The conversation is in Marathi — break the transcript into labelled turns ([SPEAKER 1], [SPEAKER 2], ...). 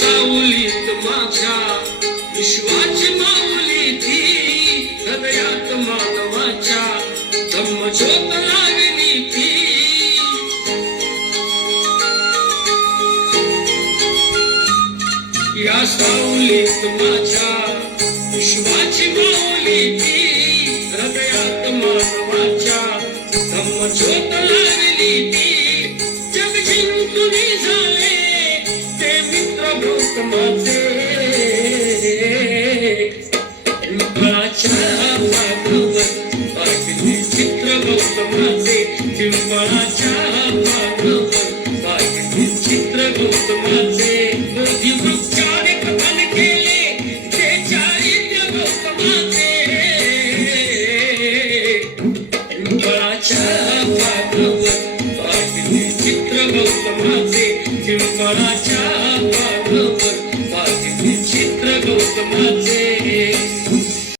[SPEAKER 1] सावलीत माझ्या विश्वाची माऊली ती हृदयात मानवाच्या धम्मज्योत लागली ती. या सावलीत माझ्या विश्वाची माऊली ती हृदयात मानवाच्या धम्मज्योत लागली ती. मित्र गौतमाचे पिंपळाच्या पानावर पाहिली चित्र गौतमाचे पिंपळाच्या पानावर पाहिली चित्र गौतमाचे बोधी वृक्षाने कथन केले ते चारित्र्य गौतमाचे पिंपळाच्या पानावर पाहिली चित्र गौतमाचे. पिंपळाच्या पानावर पाहिली चित्र गौतमाचे